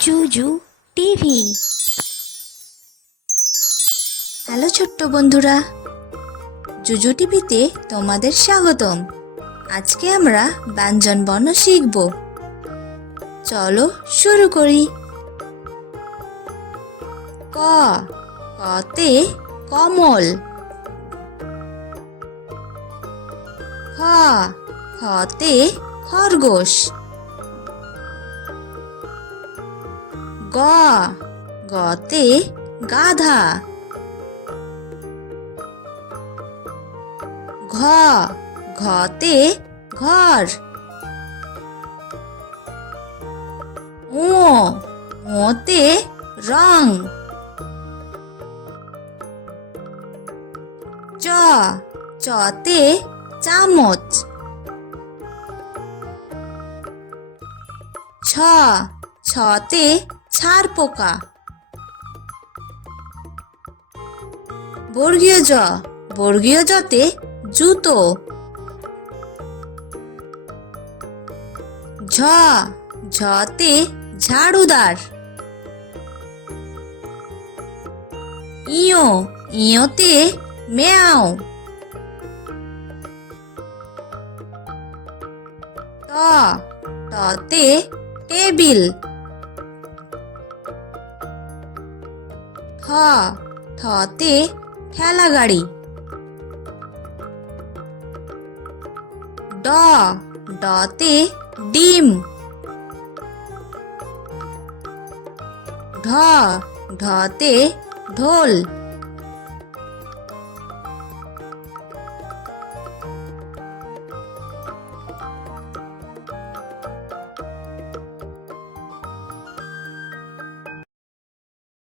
জুজু TV. Hello ছোট্ট বন্ধুরা, জুজু টিভিতে তোমাদের স্বাগতম। আজকে আমরা ব্যঞ্জন বর্ণ শিখব। চলো শুরু করি। ক, কতে কমল। খ, খতে খরগোশ। গ, গতে গাধা। ঘ, ঘতে ঘর। ও, ওতে রং। চ, চতে চামচ। ছ, ছতে ছার পোকা। বর্গীয় জ, বর্গীয় জতে জুতো। ঝ, ঝতে ঝাড়ুদার। ইয়ো, ইয়োতে মেয়াও। ট, টতে টেবিল। ঠ, ঠতে ঠেলা গাড়ি। ড, ডতে ডিম। ঢ, ঢতে ঢোল।